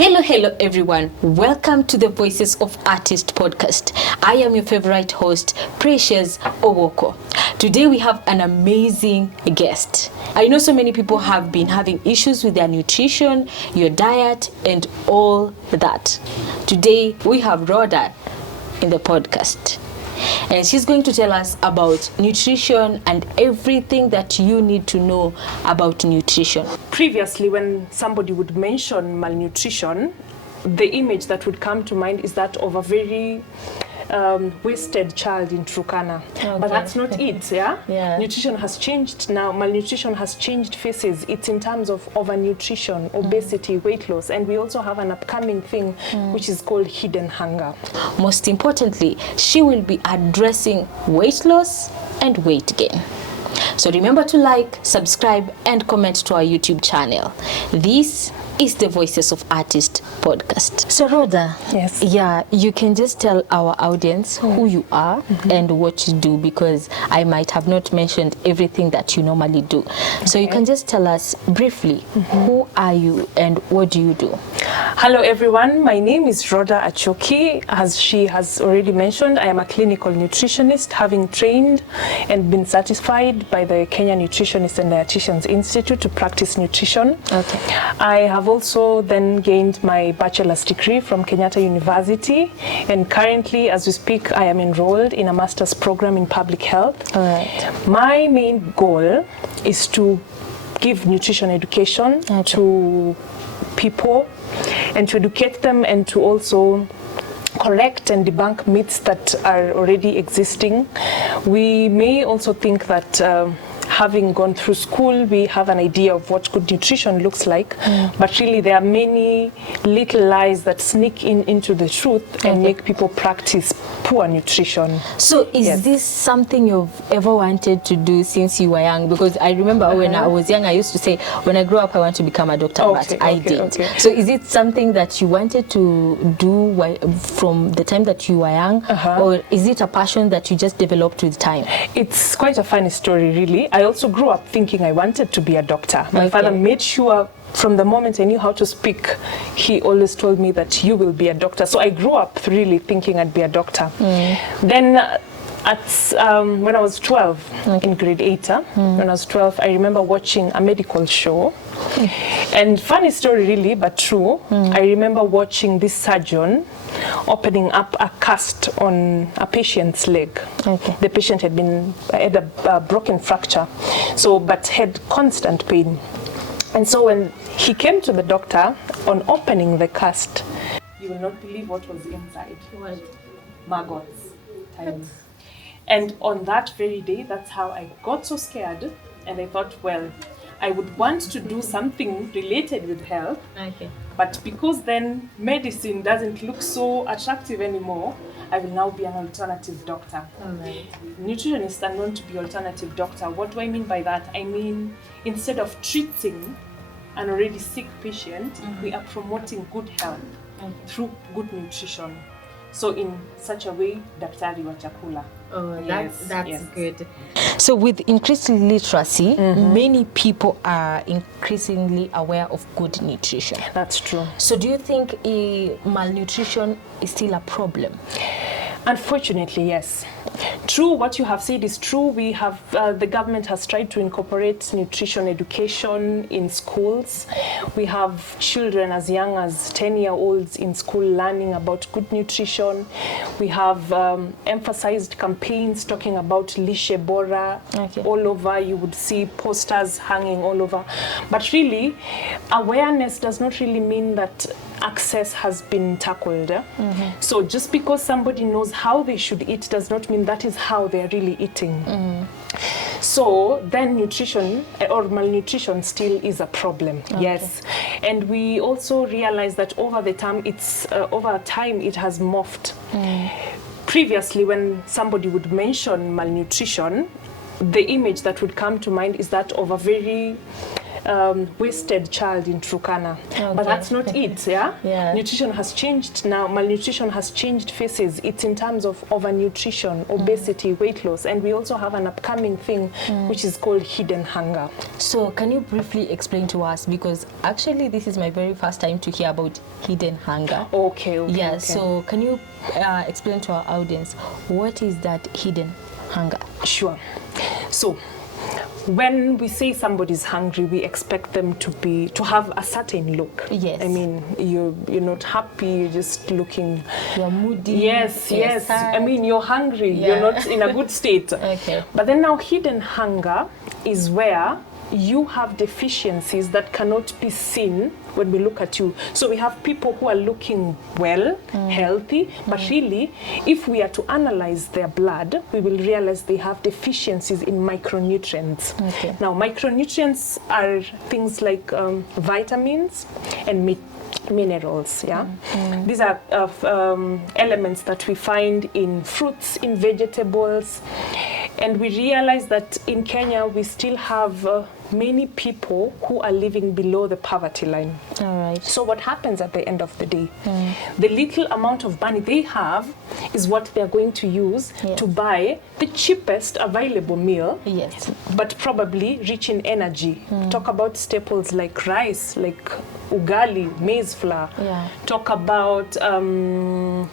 Hello everyone. Welcome to the Voices of Artist podcast. I am your favorite host, Precious Owoko. Today we have an amazing guest. I know so many people have been having issues with their nutrition, your diet, and all that. Today we have Rhodah in the podcast. And she's going to tell us about nutrition and everything that you need to know about nutrition. Previously, when somebody would mention malnutrition, the image that would come to mind is that of a very wasted child in Turkana. Okay. But that's not it, yeah? Nutrition has changed now. Malnutrition has changed faces. It's in terms of overnutrition, obesity, weight loss, and we also have an upcoming thing which is called hidden hunger. Most importantly, she will be addressing weight loss and weight gain. So remember to like, subscribe, and comment to our YouTube channel. This is the Voices of Artist podcast. So Rhodah, yes, you can just tell our audience who you are and what you do, because I might have not mentioned everything that you normally do. So you can just tell us briefly, who are you and what do you do? Hello everyone, my name is Rhodah Achoki. As she has already mentioned, I am a clinical nutritionist, having trained and been certified by the Kenya Nutritionist and Dietitians Institute to practice nutrition. Okay. I have also then gained my bachelor's degree from Kenyatta University, and currently, as we speak, I am enrolled in a master's program in public health. All right. My main goal is to give nutrition education to people and to educate them and to also correct and debunk myths that are already existing. We may also think that having gone through school, we have an idea of what good nutrition looks like, but really there are many little lies that sneak into the truth and make people practice poor nutrition. So is this something you've ever wanted to do since you were young? Because I remember when I was young, I used to say, when I grow up, I want to become a doctor, but I didn't. So is it something that you wanted to do from the time that you were young, or is it a passion that you just developed with time? It's quite a funny story, really. I also grew up thinking I wanted to be a doctor. My father made sure from the moment I knew how to speak, he always told me that you will be a doctor. So I grew up really thinking I'd be a doctor. Then when I was 12, in grade 8, when I was 12, I remember watching a medical show. And funny story really, but true, I remember watching this surgeon opening up a cast on a patient's leg. The patient had a broken fracture, but had constant pain. And so when he came to the doctor on opening the cast, you will not believe what was inside. Maggots. And on that very day, that's how I got so scared, and I thought, well, I would want to do something related with health, but because then medicine doesn't look so attractive anymore, I will now be an alternative doctor. Nutritionists are known to be alternative doctor. What do I mean by that? I mean, instead of treating an already sick patient, we are promoting good health through good nutrition. So in such a way, daktari wa chakula. That's good. So with increased literacy, many people are increasingly aware of good nutrition. That's true. So do you think malnutrition is still a problem? Unfortunately, yes. True, what you have said is true. We have, the government has tried to incorporate nutrition education in schools. We have children as young as 10-year-olds in school learning about good nutrition. We have emphasized campaigns talking about lishe bora all over. You would see posters hanging all over. But really, awareness does not really mean that access has been tackled. So just because somebody knows how they should eat does not mean that is how they're really eating. So then nutrition or malnutrition still is a problem. Yes. And we also realize that over time it has morphed. Previously, when somebody would mention malnutrition, the image that would come to mind is that of a very wasted child in Turkana. Okay. But that's not it, yeah? Yeah. Nutrition has changed now. Malnutrition has changed faces. It's in terms of overnutrition, obesity, weight loss, and we also have an upcoming thing which is called hidden hunger. So can you briefly explain to us, because actually this is my very first time to hear about hidden hunger. Okay. Yeah, okay. so can you explain to our audience what is that hidden hunger? Sure. So when we say somebody's hungry, we expect them to have a certain look. Yes. I mean, you're not happy, you're just looking. You're moody. Yes, you're yes. sad. I mean, you're hungry. Yeah. You're not in a good state. Okay. But then now hidden hunger is where you have deficiencies that cannot be seen when we look at you. So we have people who are looking well, healthy, but really, if we are to analyze their blood, we will realize they have deficiencies in micronutrients. Okay. Now, micronutrients are things like vitamins and minerals, yeah? These are elements that we find in fruits, in vegetables, and we realize that in Kenya we still have many people who are living below the poverty line. All right. So what happens at the end of the day? The little amount of money they have is what they're going to use to buy the cheapest available meal, Yes. but probably rich in energy. Talk about staples like rice, like ugali, maize flour. Yeah. Talk about the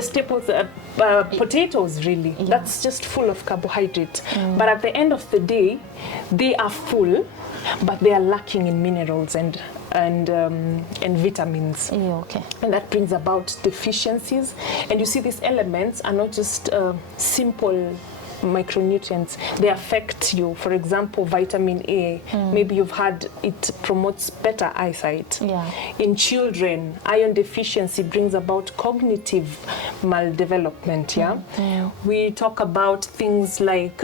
staples, potatoes really. Yeah. That's just full of carbohydrate. But at the end of the day, they are full, but they are lacking in minerals and vitamins. Yeah, okay. And that brings about deficiencies. And you see, these elements are not just simple micronutrients. They affect you. For example, vitamin A, maybe you've had it promotes better eyesight. Yeah. In children, iron deficiency brings about cognitive maldevelopment. Yeah. We talk about things like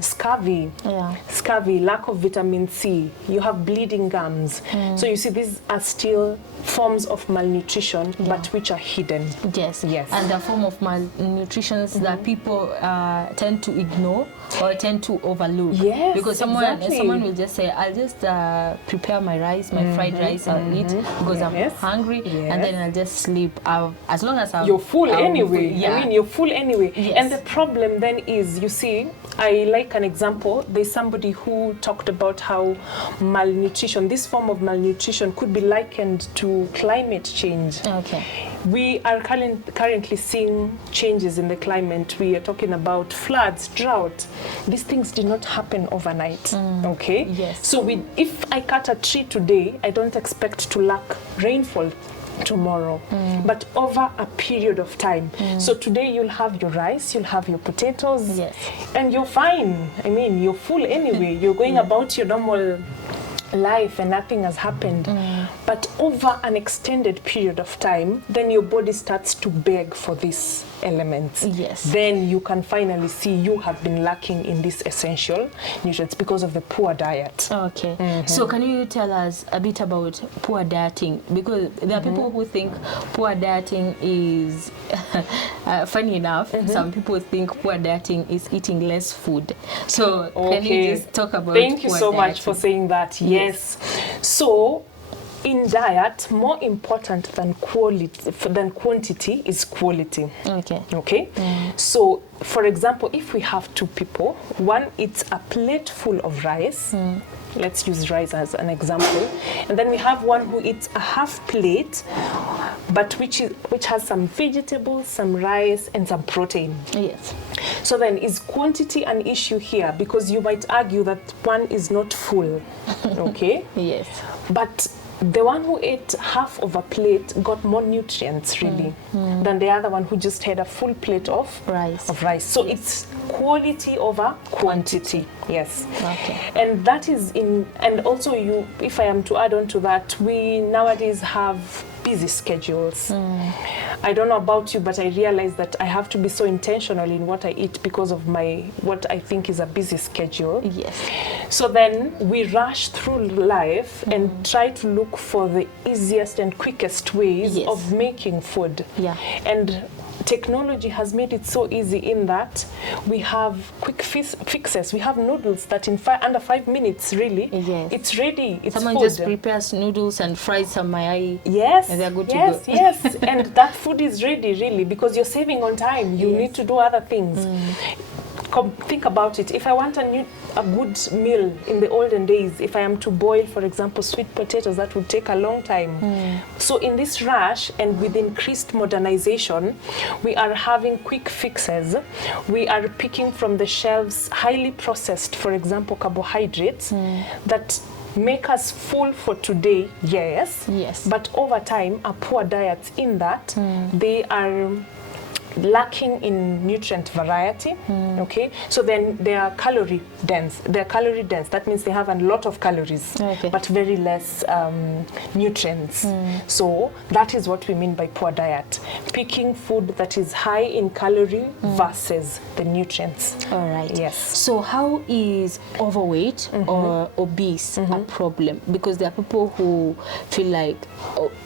scurvy. Yeah. Scurvy, lack of vitamin C. You have bleeding gums. So you see, these are still forms of malnutrition, but which are hidden. Yes. Yes. And the form of malnutrition that people tend to ignore or tend to overlook. Yes, Because someone exactly. will just say, I'll just prepare my rice, my fried rice, and eat because I'm Yes. hungry, Yes. and then I'll just sleep. As long as You're full anyway. Yeah. I mean, you're full anyway. Yes. And the problem then is, you see, I like an example. There's somebody who talked about how malnutrition, this form of malnutrition, could be likened to climate change. Okay. We are currently seeing changes in the climate. We are talking about floods, drought. These things did not happen overnight. Okay? Yes. So if I cut a tree today, I don't expect to lack rainfall tomorrow, but over a period of time. So today you'll have your rice, you'll have your potatoes, Yes. and you're fine. I mean, you're full anyway. You're going about your normal life and nothing has happened. But over an extended period of time, then your body starts to beg for these elements. Yes. Then you can finally see you have been lacking in these essential nutrients because of the poor diet. Okay. So can you tell us a bit about poor dieting? Because there are people who think poor dieting is, funny enough, some people think poor dieting is eating less food. So can you just talk about Thank you poor so much dieting? for saying that. Yes. So in diet, more important than quantity is quality. Okay. Okay. So, for example, if we have two people, one eats a plate full of rice. Let's use rice as an example, and then we have one who eats a half plate, but which has some vegetables, some rice, and some protein. Yes. So then, is quantity an issue here? Because you might argue that one is not full. Okay. Yes. But the one who ate half of a plate got more nutrients really than the other one who just had a full plate of rice. So it's quality over quantity. Yes. Okay. And that is and also if I am to add on to that, we nowadays have busy schedules. I don't know about you, but I realize that I have to be so intentional in what I eat because of what I think is a busy schedule. Yes. So then we rush through life and try to look for the easiest and quickest ways of making food. Yeah. And technology has made it so easy in that we have quick fixes. We have noodles that in under 5 minutes, really, Yes. it's ready. It's Someone food. just prepares noodles and fries some mayai. Yes, And they're good to yes, go. yes. And that food is ready, really, because you're saving on time. You need to do other things. Think about it. If I want a good meal in the olden days, if I am to boil, for example, sweet potatoes, that would take a long time. So in this rush and with increased modernization, we are having quick fixes. We are picking from the shelves highly processed, for example, carbohydrates that make us full for today, yes. But over time, our poor diets in that, they are lacking in nutrient variety, okay? So then they are calorie dense. That means they have a lot of calories, but very less nutrients. So that is what we mean by poor diet. Picking food that is high in calorie versus the nutrients. All right. Yes. So how is overweight or obese a problem? Because there are people who feel like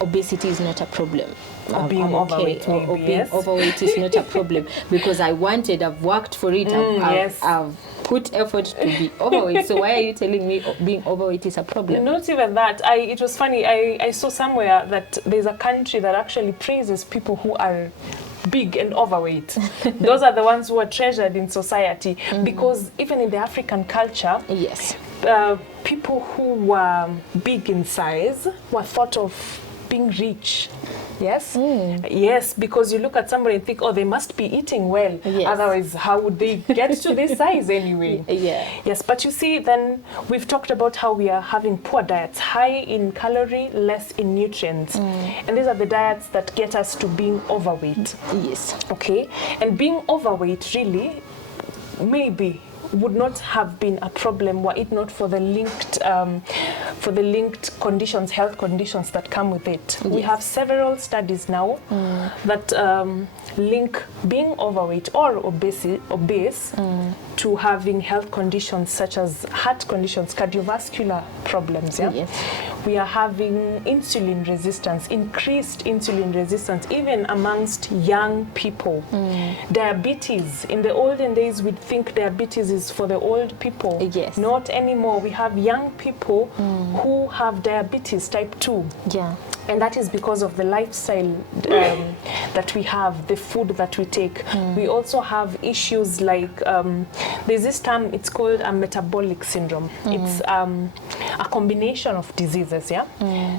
obesity is not a problem. Or being overweight, maybe, or being overweight is not a problem because I've worked for it, I've put effort to be overweight. So why are you telling me being overweight is a problem? Not even that. It was funny, I saw somewhere that there's a country that actually praises people who are big and overweight. Those are the ones who are treasured in society because even in the African culture, people who were big in size were thought of being rich. Yes? Yes, because you look at somebody and think, oh, they must be eating well. Otherwise, how would they get to this size anyway? Yes, but you see, then we've talked about how we are having poor diets, high in calorie, less in nutrients. And these are the diets that get us to being overweight. Yes. Okay? And being overweight really, maybe would not have been a problem were it not for the linked conditions, health conditions that come with it. We have several studies now that link being overweight or obese to having health conditions such as heart conditions, cardiovascular problems. We are having insulin resistance, increased insulin resistance, even amongst young people. Diabetes. In the olden days, we'd think diabetes is for the old people. Not anymore. We have young people who have diabetes type 2. And that is because of the lifestyle that we have, the food that we take. We also have issues like, there's this term, it's called a metabolic syndrome. It's a combination of diseases,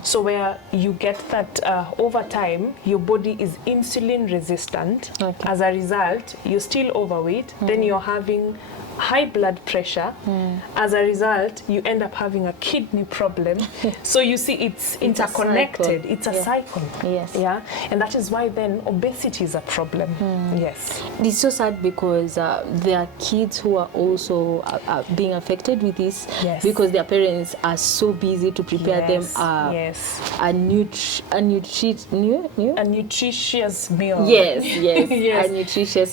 So where you get that over time, your body is insulin resistant. As a result, you're still overweight, then you're having high blood pressure. As a result, you end up having a kidney problem. So you see, it's interconnected. It's a cycle. And that is why then obesity is a problem. It's so sad because there are kids who are also being affected with this because their parents are so busy to prepare them a nutritious meal. A nutritious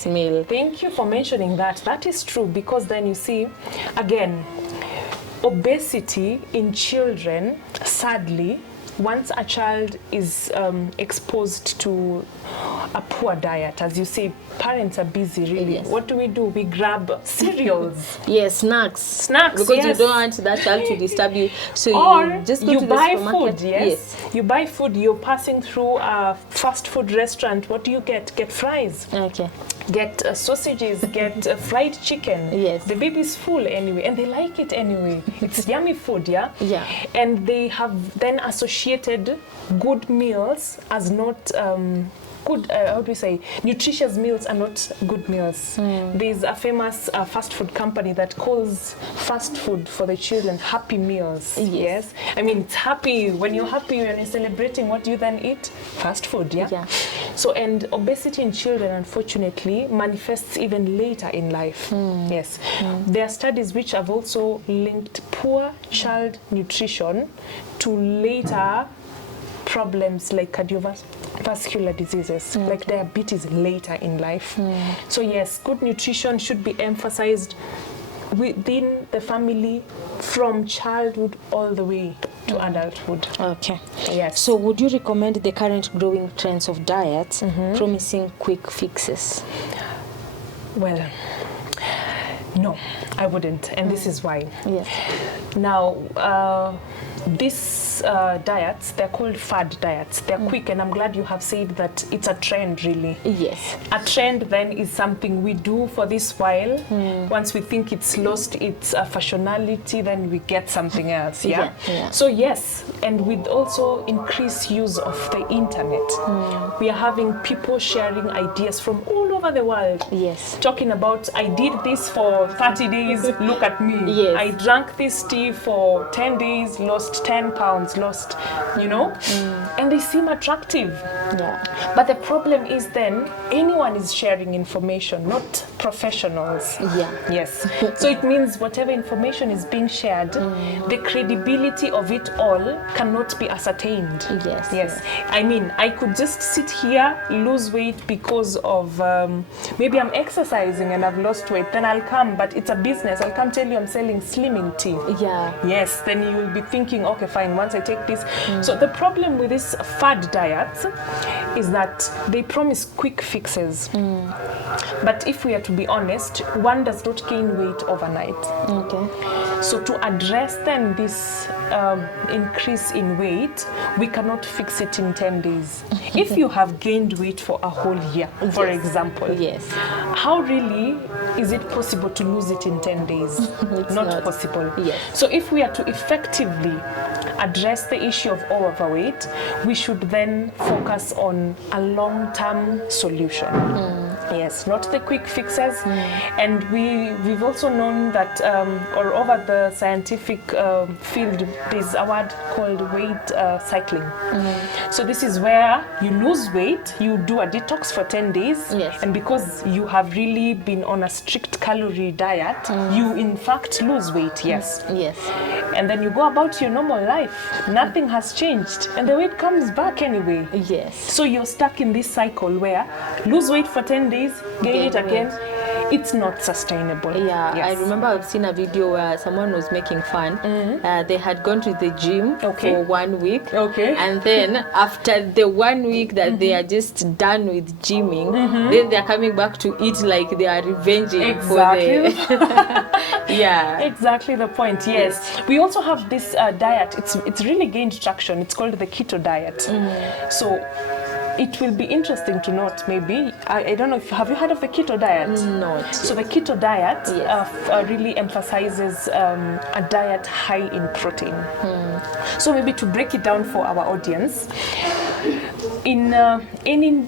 meal. Thank you for mentioning that. That is true, because then you see, again, obesity in children, sadly, once a child is exposed to a poor diet, as you say, parents are busy, really. What do? We grab cereals. Snacks. Because you don't want that child to disturb you. So or you just go you to buy the supermarket. food, You buy food, you're passing through a fast food restaurant. What do you get? Get fries. Get sausages, get fried chicken. The baby's full anyway, and they like it anyway. It's yummy food, And they have then associated good meals as not good, how do we say, nutritious meals are not good meals. There's a famous fast food company that calls fast food for the children happy meals. I mean, it's happy. When you're happy, when you're celebrating, what do you then eat? Fast food, So, and obesity in children, unfortunately, manifests even later in life. There are studies which have also linked poor child nutrition to later problems like cardiovascular diseases, like diabetes later in life. So yes, good nutrition should be emphasized within the family from childhood all the way to adulthood. Okay. Yes. So would you recommend the current growing trends of diets promising quick fixes? Well, no, I wouldn't, and this is why. Yes. Now, these diets, they're called fad diets. They're quick, and I'm glad you have said that it's a trend, really. Yes. A trend then is something we do for this while. Once we think it's lost its fashionality, then we get something else. Yeah? Yeah. So yes, and with also increased use of the internet, we are having people sharing ideas from all over the world. Yes. Talking about, I did this for 30 days, look at me. Yes. I drank this tea for 10 days, lost 10 pounds, lost, you know? And they seem attractive. Yeah. But the problem is then, anyone is sharing information, not professionals. Yeah. Yes. So it means whatever information is being shared, the credibility of it all cannot be ascertained. Yes. Yes. I mean, I could just sit here, lose weight because of, maybe I'm exercising and I've lost weight, then I'll come, but it's a business. I'll come tell you I'm selling slimming tea. Yeah. Yes, then you will be thinking, okay, fine, once I take this. So the problem with this fad diets is that they promise quick fixes. But if we are to be honest, one does not gain weight overnight. Okay. So to address then this increase in weight, we cannot fix it in 10 days. If you have gained weight for a whole year, for example, Yes. how really is it possible to lose it in 10 days? It's not possible. Yes. So if we are to effectively address the issue of overweight, we should then focus on a long-term solution. Yes, not the quick fixes. And we've also known that, or over the scientific field, there's a word called weight cycling. So this is where you lose weight, you do a detox for 10 days, Yes. and because you have really been on a strict calorie diet, you in fact lose weight, yes. Yes. And then you go about your normal life. Nothing has changed, and the weight comes back anyway. Yes. So you're stuck in this cycle where lose weight for 10 days, gain it Gain again. It's not sustainable. Yeah, Yes. I remember I've seen a video where someone was making fun. They had gone to the gym Okay. for 1 week. Okay. And then after the 1 week that they are just done with gymming, then they're coming back to eat like they are revenging Exactly. for the... Yeah. Exactly the point. Yes. We also have this diet. It's really gained traction. It's called the keto diet. So it will be interesting to note, maybe, I don't know, have you heard of the keto diet? Not. So the keto diet Yes. really emphasizes a diet high in protein. So maybe to break it down for our audience, in any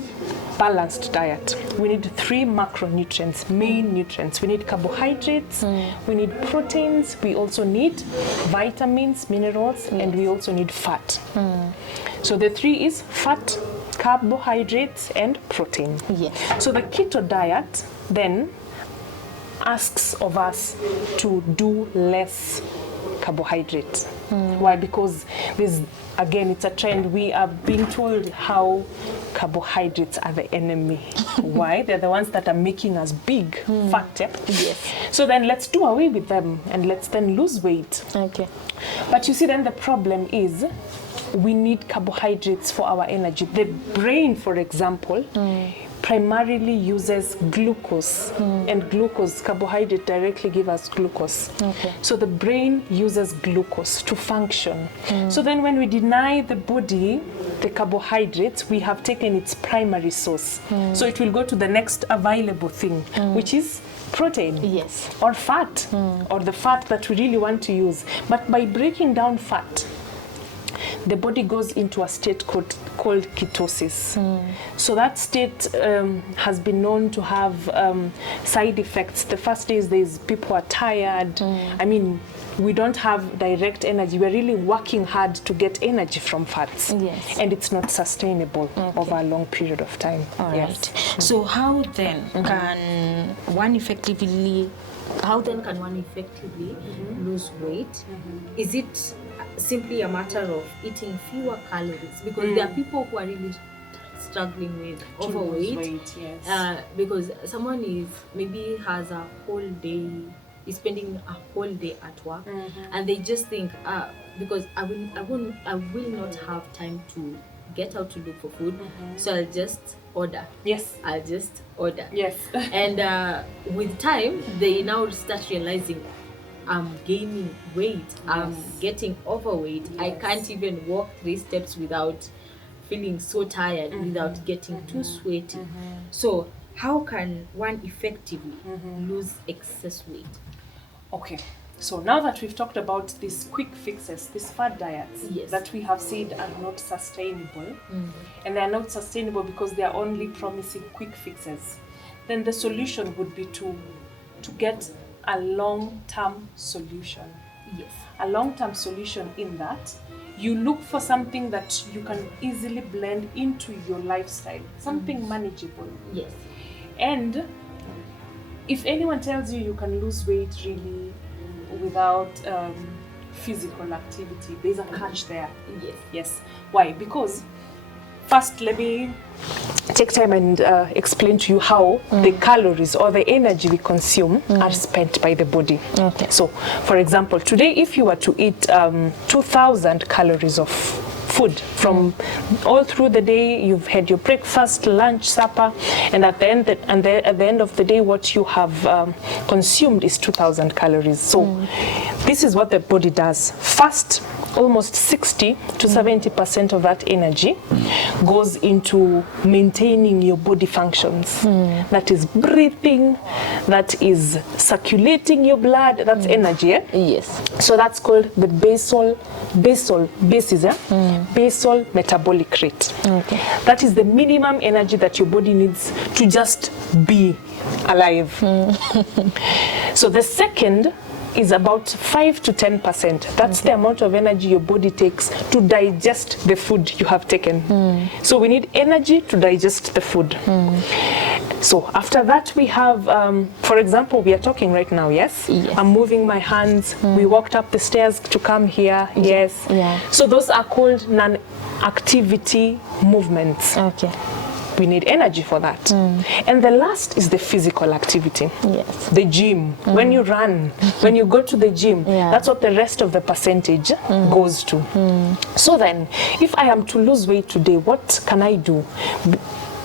balanced diet, we need 3 macronutrients, main nutrients. We need carbohydrates, we need proteins, we also need vitamins, minerals, and we also need fat. So the 3 is fat, carbohydrates, and protein. Yes. So the keto diet then asks of us to do less carbohydrates. Why? Because there's, again, it's a trend. We are being told how carbohydrates are the enemy. Why? They're the ones that are making us big, fat. Yeah? Yes. So then let's do away with them and let's then lose weight. Okay. But you see, then the problem is we need carbohydrates for our energy. The brain, for example, primarily uses glucose, and glucose, carbohydrate directly give us glucose. Okay. So the brain uses glucose to function. So then when we deny the body the carbohydrates, we have taken its primary source. So it will go to the next available thing, which is protein. Yes. Or fat, or the fat that we really want to use. But by breaking down fat, the body goes into a state called ketosis. So that state has been known to have side effects. The first is people are tired. I mean, we don't have direct energy. We're really working hard to get energy from fats. Yes. And it's not sustainable over a long period of time. All Yes. right. So how then can one effectively lose weight? Is it simply a matter of eating fewer calories? Because there are people who are really struggling with overweight. Yes. Because someone has a whole day, is spending a whole day at work, and they just think because I will not have time to get out to look for food, so I'll just order. Yes. I'll just order. Yes. And with time, they now start realizing I'm gaining weight. I'm getting overweight. I can't even walk 3 steps without feeling so tired, without getting too sweaty. So how can one effectively lose excess weight? Okay. So now that we've talked about these quick fixes, these fad diets that we have said are not sustainable, and they are not sustainable because they are only promising quick fixes, then the solution would be to get a long-term solution. Yes. A long-term solution in that you look for something that you can easily blend into your lifestyle, something manageable. Yes. And if anyone tells you can lose weight really without physical activity, there's a catch there. Yes. Yes. Why? Because first, let me take time and explain to you how the calories or the energy we consume are spent by the body. Okay. So, for example, today if you were to eat 2,000 calories of food from all through the day, you've had your breakfast, lunch, supper, and at the end of the day, what you have consumed is 2,000 calories. So this is what the body does. First, almost 60 to 70% of that energy goes into maintaining your body functions. That is breathing, that is circulating your blood, that's energy. Yes. So that's called the basal metabolic rate. Okay. That is the minimum energy that your body needs to just be alive. So the second is about 5 to 10%. That's the amount of energy your body takes to digest the food you have taken. So we need energy to digest the food. So after that we have, for example, we are talking right now, yes? I'm moving my hands. We walked up the stairs to come here, yes? Yeah. So those are called non-activity movements. Okay. We need energy for that. And the last is the physical activity. Yes. The gym. When you run, when you go to the gym, Yeah. that's what the rest of the percentage goes to. So then, if I am to lose weight today, what can I do?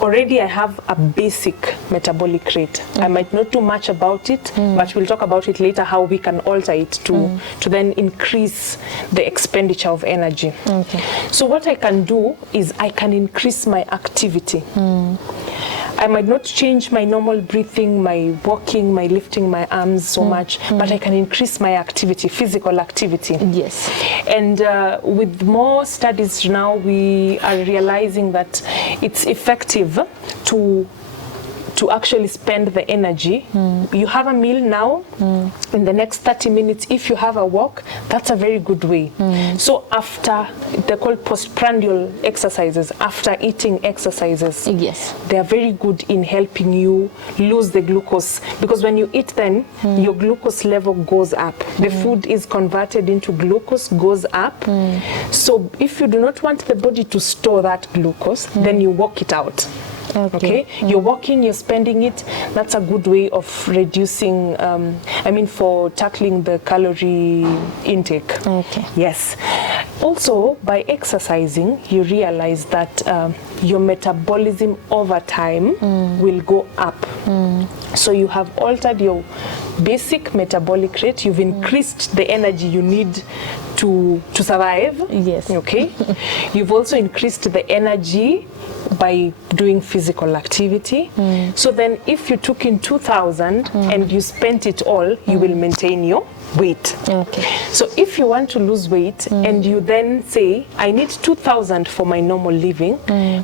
Already I have a basic metabolic rate. I might not do much about it, but we'll talk about it later, how we can alter it to then increase the expenditure of energy. Okay. So what I can do is I can increase my activity. I might not change my normal breathing, my walking, my lifting my arms so much, but I can increase my activity, physical activity. Yes. And with more studies now, we are realizing that it's effective to actually spend the energy. You have a meal now, in the next 30 minutes, if you have a walk, that's a very good way. So after, they're called postprandial exercises, after eating exercises, Yes. they are very good in helping you lose the glucose, because when you eat then, your glucose level goes up. The food is converted into glucose, goes up. So if you do not want the body to store that glucose, then you walk it out. Okay. You're walking, you're spending it. That's a good way of reducing, for tackling the calorie intake. Okay. Yes. Also, by exercising, you realize that your metabolism over time will go up. So you have altered your basic metabolic rate. You've increased the energy you need to survive. Yes. Okay. You've also increased the energy by doing physical activity. So then if you took in 2,000 and you spent it all, you will maintain your weight. Okay. So if you want to lose weight and you then say, I need 2,000 for my normal living,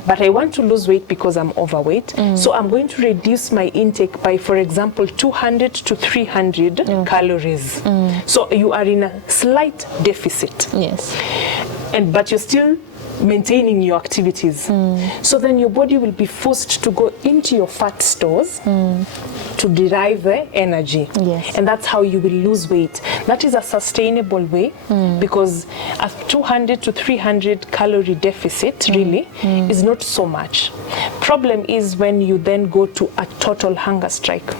but I want to lose weight because I'm overweight, so I'm going to reduce my intake by, for example, 200 to 300 calories. So you are in a slight deficit. Yes. But you're still maintaining your activities. So then your body will be forced to go into your fat stores to derive the energy. Yes. And that's how you will lose weight. That is a sustainable way because a 200 to 300 calorie deficit really is not so much. Problem is when you then go to a total hunger strike.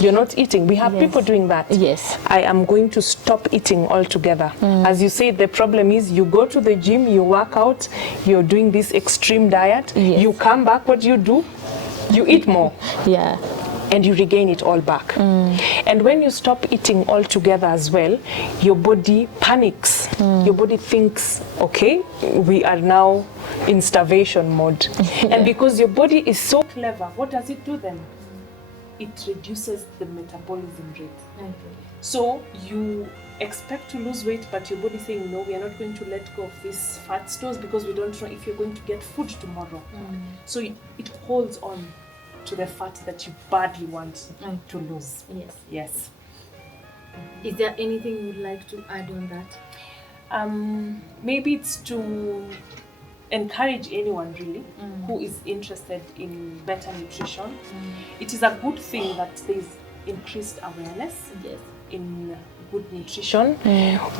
You're not eating. We have people doing that. Yes. I am going to stop eating altogether. As you say, the problem is you go to the gym, you work out, you're doing this extreme diet, you come back, what do? You eat more. Yeah. And you regain it all back. And when you stop eating altogether as well, your body panics. Your body thinks, okay, we are now in starvation mode. And because your body is so clever, what does it do then? It reduces the metabolism rate. Okay. So you expect to lose weight, but your body is saying, no, we are not going to let go of these fat stores because we don't know if you're going to get food tomorrow. So it holds on to the fat that you badly want to lose. Yes. Yes. Is there anything you'd like to add on that? Maybe it's to encourage anyone really who is interested in better nutrition. It is a good thing that there's increased awareness in good nutrition.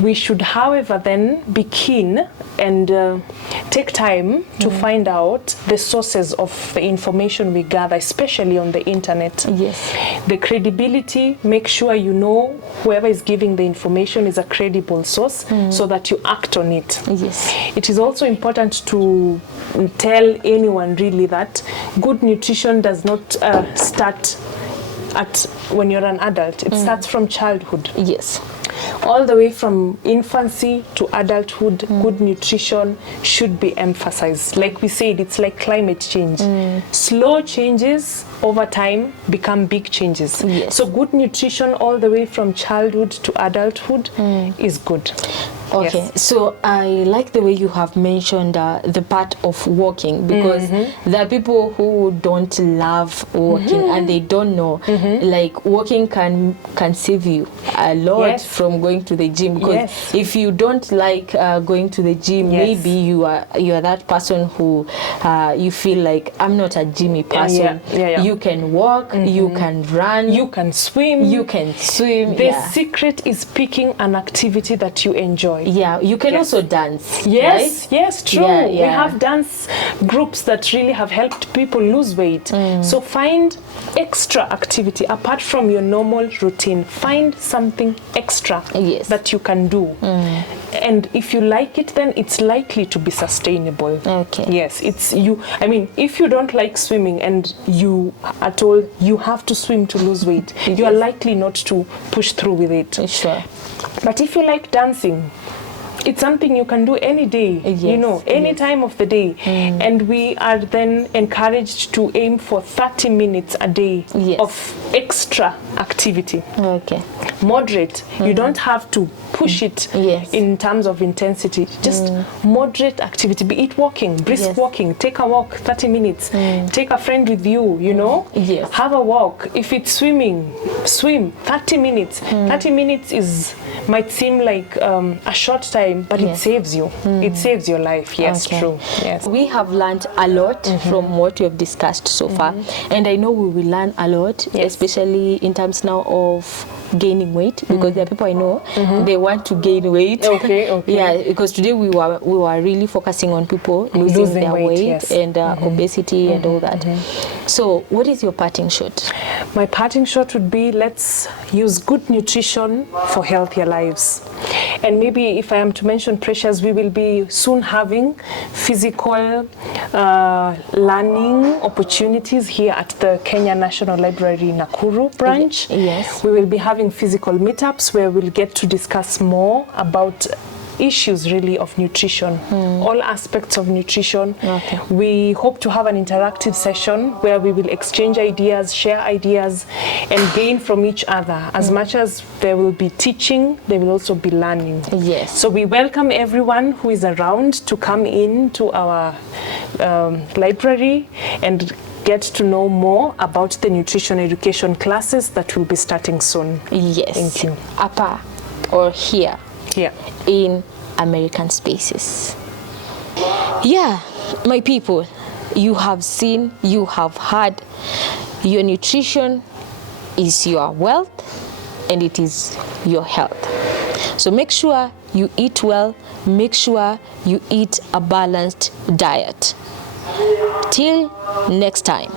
We should, however, then be keen and take time to find out the sources of the information we gather, especially on the internet. Yes. The credibility, make sure you know whoever is giving the information is a credible source so that you act on it. Yes. It is also important to tell anyone really that good nutrition does not start when you're an adult. It starts from childhood. Yes. All the way from infancy to adulthood, good nutrition should be emphasized. Like we said, it's like climate change. Slow changes over time become big changes. Yes. So good nutrition all the way from childhood to adulthood is good. Okay, Yes. so I like the way you have mentioned the part of walking, because there are people who don't love walking and they don't know. Like walking can save you a lot from going to the gym, because if you don't like going to the gym, maybe you are that person who you feel like, I'm not a gymmy person. You can walk, you can run, you can swim. The secret is picking an activity that you enjoy. Yeah, you can also dance. Yes, right? yes, true. We have dance groups that really have helped people lose weight. So find extra activity apart from your normal routine. Find something extra that you can do. And if you like it, then it's likely to be sustainable. Okay. Yes, it's you. I mean, if you don't like swimming and you are told you have to swim to lose weight, you are likely not to push through with it. Sure. But if you like dancing, it's something you can do any day, any time of the day. And we are then encouraged to aim for 30 minutes a day of extra activity. Okay. Moderate. You don't have to push it in terms of intensity. Just moderate activity. Be it walking, brisk walking. Take a walk, 30 minutes. Take a friend with you, Have a walk. If it's swimming, swim, 30 minutes. 30 minutes might seem like a short time, but it saves you. It saves your life. Yes, true. Yes. We have learned a lot from what we have discussed so far, and I know we will learn a lot, especially in terms now of gaining weight, because there are people I know they want to gain weight. Okay. Yeah, because today we were really focusing on people losing their weight and obesity and all that. So what is your parting shot? My parting shot would be, let's use good nutrition for healthier lives. And maybe if I am to mention Precious, we will be soon having physical learning opportunities here at the Kenya National Library Nakuru branch. Yes. We will be having physical meetups where we'll get to discuss more about issues really of nutrition, all aspects of nutrition. Okay. We hope to have an interactive session where we will exchange ideas, share ideas, and gain from each other. As much as there will be teaching, there will also be learning. Yes. So we welcome everyone who is around to come in to our library and get to know more about the nutrition education classes that will be starting soon. Yes. Thank you. Upper or here Here. in American Spaces. Yeah, my people, you have seen, you have heard, your nutrition is your wealth and it is your health. So make sure you eat well, make sure you eat a balanced diet. Till next time,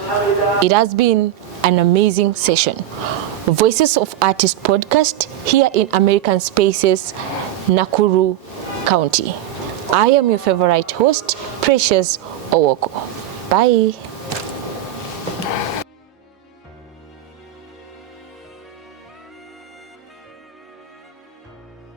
it has been an amazing session. Voices of Artists podcast here in American Spaces, Nakuru County. I am your favorite host, Precious Owoko. Bye.